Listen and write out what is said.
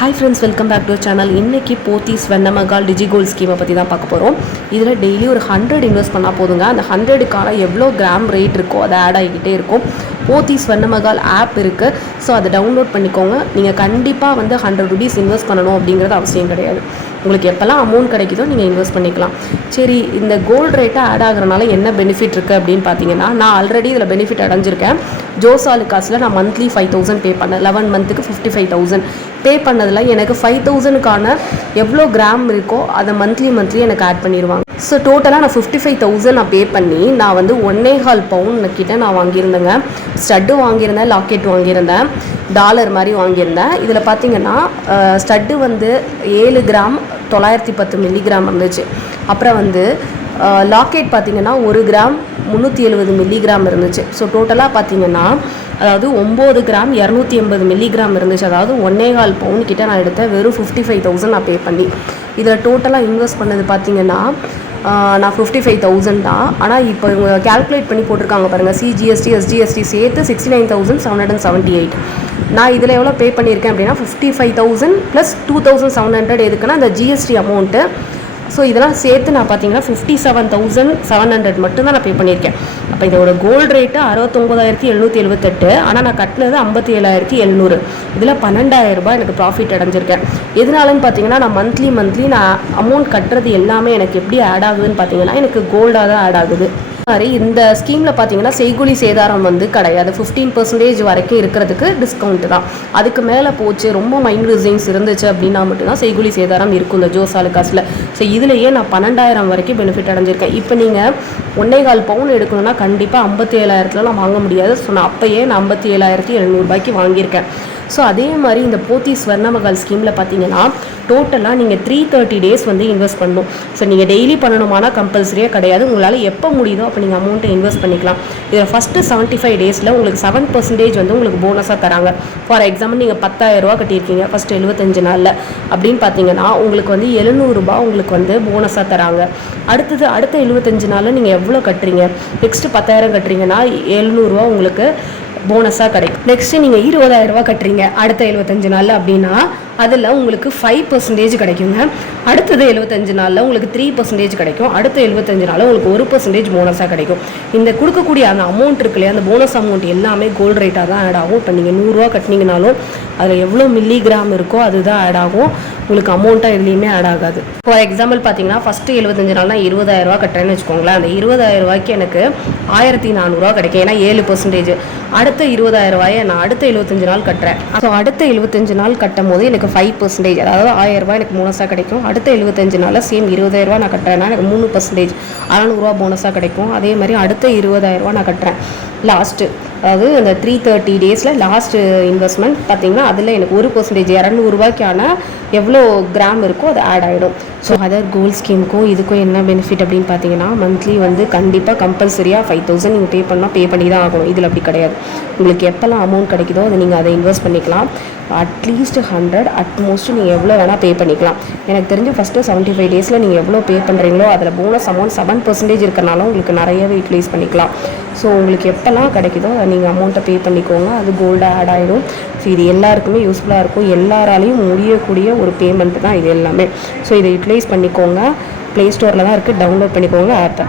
Hi friends, welcome back to our channel. இன்னைக்கு Pothys வெண்ணமகால் DigiGold ஸ்கீமை பற்றி தான் பார்க்க போகிறோம். இதில் டெய்லி ஒரு 100 இன்வெஸ்ட் பண்ணால் போதுங்க. அந்த 100க்கான எவ்வளோ கிராம் ரேட் இருக்கோ அதை ஆட் ஆகிக்கிட்டே இருக்கும். போத்தீஸ் வெண்ணமகால் ஆப் இருக்குது. ஸோ அதை டவுன்லோட் பண்ணிக்கோங்க. நீங்கள் கண்டிப்பாக வந்து 100 rupees இன்வெஸ்ட் பண்ணணும் அப்படிங்கிறது அவசியம் கிடையாது. உங்களுக்கு எப்போல்லாம் அமௌண்ட் கிடைக்குதோ நீங்கள் இன்வெஸ்ட் பண்ணிக்கலாம். சரி, இந்த கோல்டு ரேட்டை ஆட் ஆகிறனால என்ன பெனிஃபிட் இருக்குது அப்படின்னு பார்த்தீங்கன்னா, நான் ஆல்ரெடி இதில் பெனிஃபிட் அடைஞ்சிருக்கேன். ஜோசாலுக்காஸில் நான் மந்த்லி 5000 பே பண்ணேன். 11 மந்த்துக்கு 55,000 பே பண்ணதில் எனக்கு 5,000க்கான எவ்வளோ கிராம் இருக்கோ அதை மந்த்லி எனக்கு ஆட் பண்ணிடுவாங்க. ஸோ டோட்டலாக நான் 55,000 நான் பே பண்ணி நான் வந்து 1.25 பவுண்ட் கிட்ட நான் வாங்கியிருந்தேங்க. ஸ்டட்டு வாங்கியிருந்தேன், லாக்கெட் வாங்கியிருந்தேன், டாலர் மாதிரி வாங்கியிருந்தேன். இதில் பார்த்தீங்கன்னா ஸ்டட்டு வந்து 7 கிராம் 910 மில்லிகிராம் இருந்துச்சு. அப்புறம் வந்து லாக்கெட் பார்த்திங்கன்னா 1 கிராம் 370 மில்லிகிராம் இருந்துச்சு. ஸோ டோட்டலாக பார்த்திங்கன்னா அதாவது 9 கிராம் 280 மில்லிகிராம் இருந்துச்சு. அதாவது 1.25 பவுண்ட் கிட்ட நான் எடுத்தேன். வெறும் 55,000 நான் பே பண்ணி. இதில் டோட்டலாக இன்வெஸ்ட் பண்ணது பார்த்திங்கன்னா நான் 55,000 தான். ஆனால் இப்போ இவங்க கேல்குலேட் பண்ணி போட்டிருக்காங்க பாருங்கள், சிஜிஎஸ்டி எஸ்ஜிஎஸ்டி சேர்த்து 69,778. நான் இதில் எவ்வளோ பே பண்ணியிருக்கேன் அப்படின்னா 55,000 + 2,700 எதுக்குன்னா அந்த ஜிஎஸ்டி அமௌண்ட்டு. ஸோ இதெல்லாம் சேர்த்து நான் பார்த்தீங்கன்னா 57,700 மட்டும்தான் நான் பே பண்ணியிருக்கேன். அப்போ இதோட கோல்டு ரேட்டு 69,778. ஆனால் நான் கட்டினது 57,700. இதில் 12,000 ரூபாய் எனக்கு ப்ராஃபிட் அடைஞ்சிருக்கேன். எதனாலன்னு பார்த்தீங்கன்னா நான் மந்த்லி நான் அமௌண்ட் கட்டுறது எல்லாமே எனக்கு எப்படி ஆட் ஆகுதுன்னு பார்த்தீங்கன்னா எனக்கு கோல்டாக தான் ஆட் ஆகுது. மாதிரி இந்த ஸ்கீமில் பார்த்தீங்கன்னா செய்கூலி சேதாரம் வந்து கிடையாது. 15% வரைக்கும் இருக்கிறதுக்கு டிஸ்கவுண்ட் தான். அதுக்கு மேலே போச்சு, ரொம்ப மைண்ட் ரிசைன்ஸ் இருந்துச்சு அப்படின்னா மட்டும்தான் செய்கூலி சேதாரம் இருக்கும் இந்த ஜோசாலுக்காஸில். ஸோ இதுலேயே நான் 12,000 வரைக்கும் பெனிஃபிட் அடைஞ்சிருக்கேன். இப்போ நீங்கள் 1.25 பவுன் எடுக்கணும்னா கண்டிப்பாக 57,000 வாங்க முடியாது. ஸோ நான் அப்போயே நான் 57,700 ரூபாய்க்கு வாங்கியிருக்கேன். ஸோ அதே மாதிரி இந்த போத்தீஸ் வெண்ணமகால் ஸ்கீமில் பார்த்தீங்கன்னா டோட்டலாக நீங்கள் 330 days வந்து இன்வெஸ்ட் பண்ணணும். ஸோ நீங்கள் டெய்லி பண்ணணுமானா கம்பல்சரியாக கிடையாது. உங்களால் எப்போ முடியுதோ அப்போ நீங்கள் அமௌண்ட்டை இன்வெஸ்ட் பண்ணிக்கலாம். இதில் ஃபஸ்ட்டு 75 daysல உங்களுக்கு 7% வந்து உங்களுக்கு போனஸாக தராங்க. ஃபார் எக்ஸாம்பிள் நீங்கள் 10,000 ரூபா கட்டியிருக்கீங்க ஃபஸ்ட்டு 75 நாளில் அப்படின்னு பார்த்தீங்கன்னா உங்களுக்கு வந்து 700 ரூபா உங்களுக்கு வந்து போனஸாக தராங்க. அடுத்த 75 நாளில் நீங்கள் எவ்வளோ கட்டுறீங்க, நெக்ஸ்ட்டு 10,000 கட்டுறீங்கன்னா 700 ரூபா உங்களுக்கு போனஸாக கிடைக்கும். நெக்ஸ்ட்டு நீங்கள் 20,000 ரூபா கட்டுறீங்க அடுத்த 75 நாளில் அப்படின்னா அதில் உங்களுக்கு 5% கிடைக்குங்க. அடுத்தது 75 நாளில் உங்களுக்கு 3% கிடைக்கும். அடுத்த 75 நாளில் உங்களுக்கு 1% போனஸாக கிடைக்கும். இந்த கொடுக்கக்கூடிய அந்த அமௌண்ட் இருக்கு இல்லையா, அந்த போனஸ் அமௌண்ட் எல்லாமே கோல்டு ரேட்டாக தான் ஆட் ஆகும். இப்போ நீங்கள் 100 ரூபா கட்டினீங்கனாலும் அதில் எவ்வளோ மில்லிகிராம் இருக்கோ அதுதான் ஆட் ஆகும். உங்களுக்கு அமௌண்ட்டாக எதுலேயுமே ஆட் ஆகாது. ஃபார் எக்ஸாம்பிள் பார்த்தீங்கன்னா ஃபஸ்ட்டு 75 நாள்னா 20,000 ரூபா கட்டுறேன்னு வச்சுக்கோங்களேன். அந்த 20,000 ரூபாய்க்கு எனக்கு 1,400 ரூபா கிடைக்கும். ஏன்னா 7%. அடுத்த 20,000 ரூபாயை நான் அடுத்த 75 நாள் கட்டுறேன். ஸோ அடுத்த 75 நாள் கட்டும் போது எனக்கு 5%, அதாவது 1,000 ரூபாய் எனக்கு போனஸாக கிடைக்கும். அடுத்த 75 நாளில் சேம் 20,000 ரூபா நான் கட்டுறேன்னா எனக்கு 3%, 600 ரூபா போனஸாக கிடைக்கும். அதே மாதிரி அடுத்த 20,000 ரூபா நான் கட்டுறேன் லாஸ்ட்டு, அதாவது அந்த 330 daysல லாஸ்ட்டு இன்வெஸ்ட்மெண்ட் பார்த்தீங்கன்னா அதில் எனக்கு 1% 200 ரூபாய்க்கான எவ்வளோ கிராம் இருக்கோ அது ஆட் ஆகிடும். ஸோ அதர் கோல்ட் ஸ்கீமுக்கும் இதுக்கும் என்ன பெனிஃபிட் அப்படின்னு பார்த்தீங்கன்னா மந்த்லி வந்து கண்டிப்பாக கம்பல்சரியாக 5,000 நீங்கள் பே பண்ணி தான் ஆகணும். இதில் அப்படி கிடையாது. உங்களுக்கு எப்போல்லாம் அமௌண்ட் கிடைக்குதோ அதை நீங்கள் அதை இன்வெஸ்ட் பண்ணிக்கலாம். அட்லீஸ்ட் 100, அட்மோஸ்ட் நீங்கள் எவ்வளோ வேணால் பே பண்ணிக்கலாம். எனக்கு தெரிஞ்சு ஃபஸ்ட்டு 75 daysல நீங்கள் எவ்வளோ பே பண்ணுறீங்களோ அதில் போனஸ் அமௌண்ட் 7% இருக்கிறனால உங்களுக்கு நிறையவே யூட்டிலைஸ் பண்ணிக்கலாம். ஸோ உங்களுக்கு எப்போல்லாம் கிடைக்குதோ அதை நீங்கள் அமௌண்ட்டை பே பண்ணிக்கோங்க. அது கோல்டாக ஆட் ஆகிடும். ஸோ இது எல்லாருக்குமே யூஸ்ஃபுல்லாக இருக்கும். எல்லாராலையும் முடியக்கூடிய ஒரு பேமெண்ட் தான் இது எல்லாமே. ஸோ இதை யூட்டிலைஸ் பண்ணிக்கோங்க. ப்ளே ஸ்டோரில் தான் இருக்குது, டவுன்லோட் பண்ணிக்கோங்க ஆப்பை.